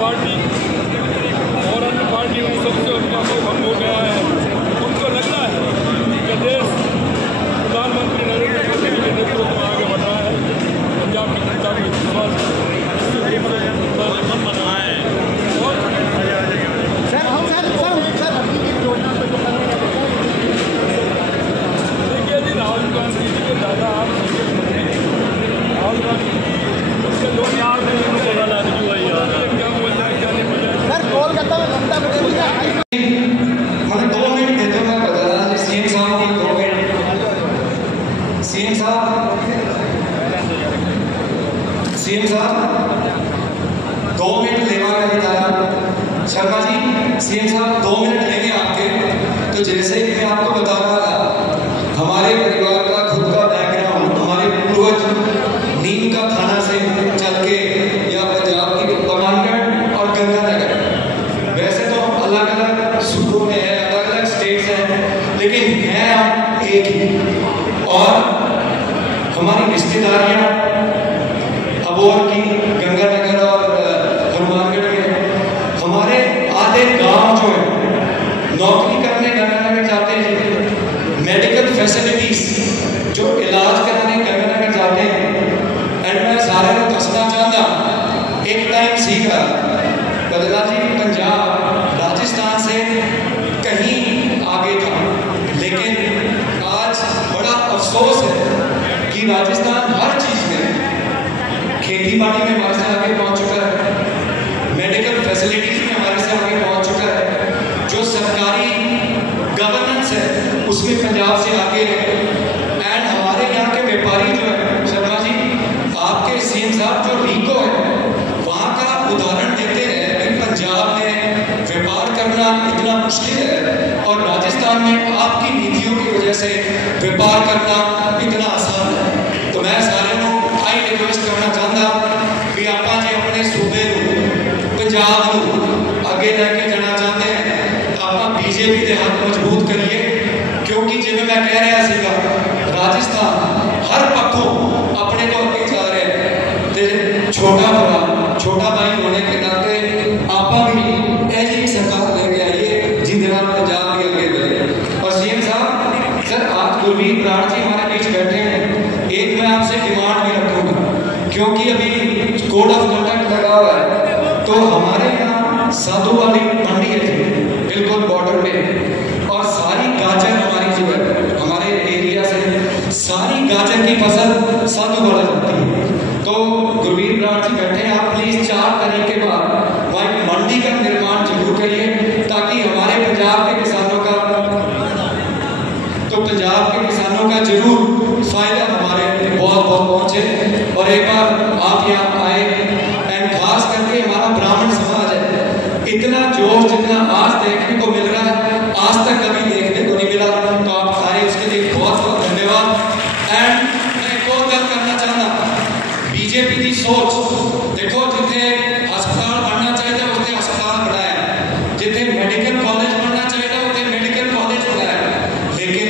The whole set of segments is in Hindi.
पार्टी और अन्य पार्टी में सबसे उनका भंग हो गया है। उनको लग रहा है कि देश प्रधानमंत्री नरेंद्र मोदी के नेतृत्व में आगे बढ़ रहा है। पंजाब की जनता को विश्वास मन रहा है। और देखिए जी, राहुल गांधी जी के दादा आप राहुल गांधी उसके लोग यार क्या बोल रहे हैं क्या नहीं बोल रहे सर। कोलकाता में जनता हमें 2 मिनट दे दो, मैं बता रहा हूँ सीएम साहब की 2 मिनट। सीएम साहब 2 मिनट लेवा का बताया शर्मा जी। सीएम साहब 2 मिनट लेंगे आपके। तो जैसे ही मैं आपको बता रहा था, हमारे परिवार का खुद का बैकग्राउंड, हमारे पूर्वज नीम का थाना से चल के या पंजाब की पठानगढ़ और गंगानगर, वैसे तो अलग अलग सूबों में है, अलग अलग स्टेट्स हैं, लेकिन हैं हम एक ही। और हमारी रिश्तेदारियां अबोर की, गंगानगर और हनुमानगढ़ में। हमारे आधे गांव जो है नौकरी करने गंगानगर जाते हैं, मेडिकल फैसिलिटीज जो इलाज कराने गंगानगर जाते हैं। एंड मैं सारे को दसना चाहता, एक टाइम सीखा बदला जी, पंजाब राजस्थान से कहीं आगे था, लेकिन आज बड़ा अफसोस है कि राजस्थान हर चीज में, खेती बाड़ी में हमारे से आगे पहुंच चुका है, मेडिकल फैसिलिटीज में हमारे से आगे पहुंच चुका है, जो सरकारी गवर्नेंस है उसमें पंजाब से आगे है। एंड हमारे यहाँ के व्यापारी जो है शर्मा जी, आपके सीएम साहब जो रीको है वहाँ का उदाहरण देते हैं कि पंजाब में व्यापार करना इतना मुश्किल है और राजस्थान में आपकी नीतियों की वजह से व्यापार करना इतना आसान है। तो मैं सारे को आई रिक्वेस्ट करना चाहता कि आप जी अपने सूबे को, पंजाब को आगे लेके जाना चाहते हैं, आप बीजेपी के हाथ मजबूत करिए। क्योंकि जिਵੇਂ मैं कह रहा सीगा, राजस्थान हर पक्षों अपने को अगे जा रहे हैं। छोटा भाई होने के नाते आप भी ऐसी सरकार लेके आइए जिसके नाल पंजाब भी आगे बढ़े। और सीएम साहब सर, आज गुरवीर ब्राड़ जी हमारे बीच बैठे हैं, एक मैं आपसे डिमांड भी रखूंगा, क्योंकि अभी कोड ऑफ कंडक्ट लगा हुआ है। तो हमारे यहाँ साधु वाली मंडी है बिल्कुल बॉर्डर पे, और सारी गाजर हमारी जो है हमारे एरिया से सारी गाजर की फसल साधु वाला जाती है। तो गुरवीर ब्राड़ जी बैठे हैं, आप प्लीज 4 तारीख के बाद वहाँ एक मंडी का निर्माण जरूर करिए, ताकि हमारे पंजाब के किसानों का जरूर फायदा हमारे बहुत बहुत पहुंचे। और एक बार आप यहाँ आए, एंड खास करके हमारा ब्राह्मण समाज है, इतना जोश जितना आज देखने को मिल रहा है आज तक कभी देखने को नहीं मिला। तो आप आए, उसके लिए बहुत बहुत धन्यवाद। एंड मैं एक और बात करना चाहता, बीजेपी की सोच देखो, जिथे अस्पताल बनना चाहिए उसे अस्पताल बनाया, जिथे मेडिकल कॉलेज बनना चाहिए उसे मेडिकल कॉलेज बनाया, लेकिन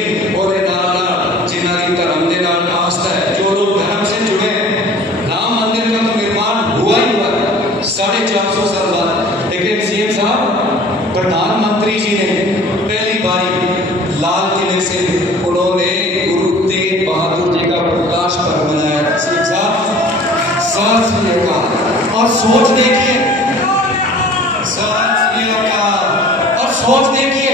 जिन्हों की धर्म के नाल आस्था है, जो लोग धर्म से जुड़े हैं, राम मंदिर का तो निर्माण हुआ ही हुआ 450 साल बाद। लेकिन सीएम साहब, प्रधानमंत्री जी ने पहली बारी लाल किले से उन्होंने गुरु तेग बहादुर जी का प्रकाश पर्व मनाया। सीएम साहब और सोच देखिए, सोच देखिए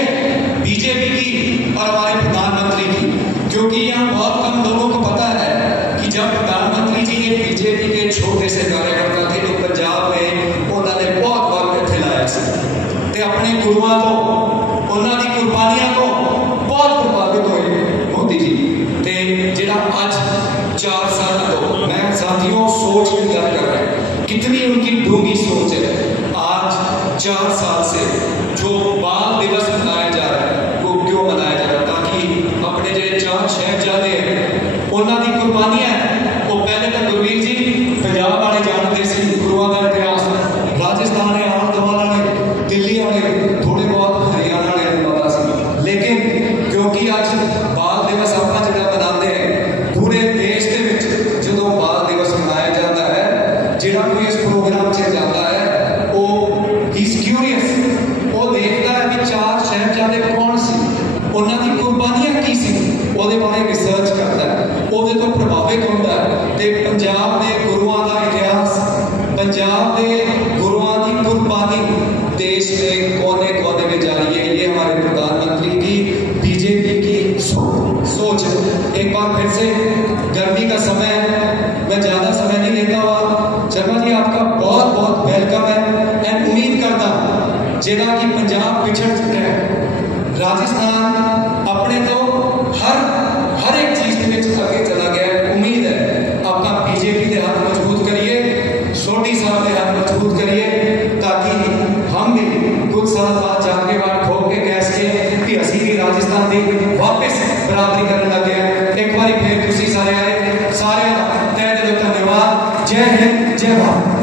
बीजेपी की और हमारे प्रधानमंत्री की, क्योंकि यहाँ बहुत कम लोगों को पता है कि जब प्रधानमंत्री जी ये बीजेपी के छोटे से कार्यकर्ता थे तो पंजाब में उन्होंने बहुत बार इत्थे लाया ते अपने गुरुओं को, उन्होंने कुर्बानियां को बहुत प्रभावित हुए मोदी जी। ते जिहड़ा आज 4 साल तो मैं साथियों सोच की गल कर रहा हूं, कितनी उनकी डूंगी सोच है। आज 4 साल से जो बाल दिवस मनाया जा रहा है वो क्यों मनाया जा रहा है? ताकि अपने जो 4 शहजादे हैं उन्होंने कुर्बानियां वो पहले तो गुरवीर जी पंजाब वाले जानते सी गुरुओं का इतिहास, राजस्थान ने आल दुआल वाले, दिल्ली वाले, थोड़े बहुत हरियाणा वाले पता सी, लेकिन क्योंकि आज बाल दिवस आप जो मनाते हैं पूरे देश के जो बाल दिवस मनाया जाता है, जिहड़ा कोई इस प्रोग्राम से जाता है वो देश में कोने कोने में जा रही है। ये हमारे प्रधानमंत्री की बीजेपी की सोच। एक बार फिर से गर्मी का समय, मैं ज्यादा समय नहीं लेता हुआ, शर्मा जी आपका बहुत बहुत वेलकम है। एंड उम्मीद करता जेदा कि पंजाब पिछड़ चुका है, राजस्थान अपने तो हर एक चीज में आगे चला गया। उम्मीद है आपका बीजेपी के हाथ मजबूत करिए, सोटी साहब के हाथ मजबूत करिए, ताकि हम भी कुछ साल बाद जाके बाद ठोक के कह सके कि असी भी राजस्थान की वापस बराबरी करने लगे। एक बार फिर तुसी सारे आए, सारे तहे दिलों धन्यवाद। जय हिंद, जय भारत।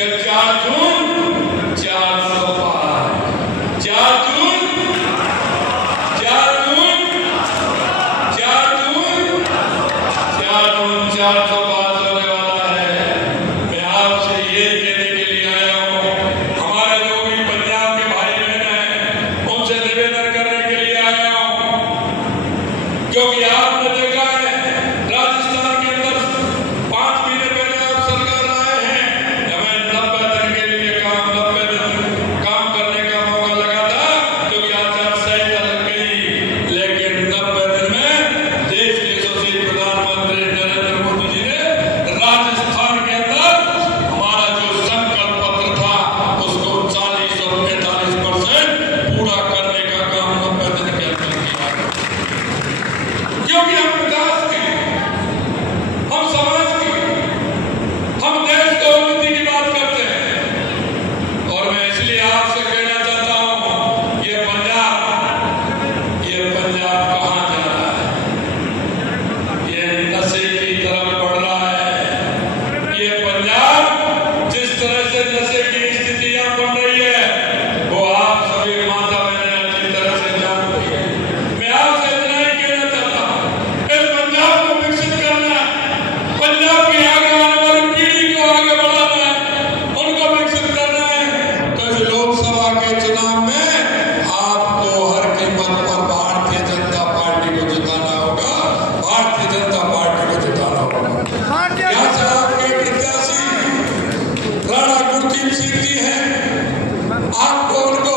कि 4 जून 400 पार, 4 जून 400 पास होने वाला है। मैं आपसे ये कहने के लिए आया हूँ, हमारे जो भी पंजाब के भाई बहन हैं उनसे निवेदन करने के लिए आया हूँ, क्योंकि आपने देखा है राजस्थान के अंदर 5 महीने पहले आप सरकार आए हैं, हमें 90 दिन के लिए 90 दिन काम करने का मौका लगा था, क्योंकि आचार संहिता लग गई। लेकिन 90 दिन में देश के यशस्वी प्रधानमंत्री नरेंद्र मोदी जी ने राजस्थान के अंदर हमारा जो संकल्प पत्र था उसको 40 और 45% पूरा करने का काम 90 दिन के अंदर किया, क्योंकि हम विकास की, हम समाज की, हम देश की उन्नति की बात करते हैं। और मैं इसलिए आपसे कहना चाहता हूं, ये पंजाब कहां जा रहा है? ये नशे की तरफ बढ़ रहा है। ये पंजाब जिस तरह से नशे की स्थितियां बन रही है वो आप सभी माता बहनें अच्छी तरह से जानते हैं। मैं आपसे इतना ही कहना चाहता हूं, इस पंजाब को विकसित करना है, पंजाब की आगे आने वाली पीढ़ी को आगे बढ़ाना है, उनको विकसित करना है। तो इस लोकसभा के चुनाव में आपको हर कीमत पर भारतीय जनता पार्टी को जिताना होगा, भारतीय जनता पार्टी को जिताना होगा। यहाँ से आपके प्रत्याशी राणा गुरकीरत सिंह जी हैं, आपको उनको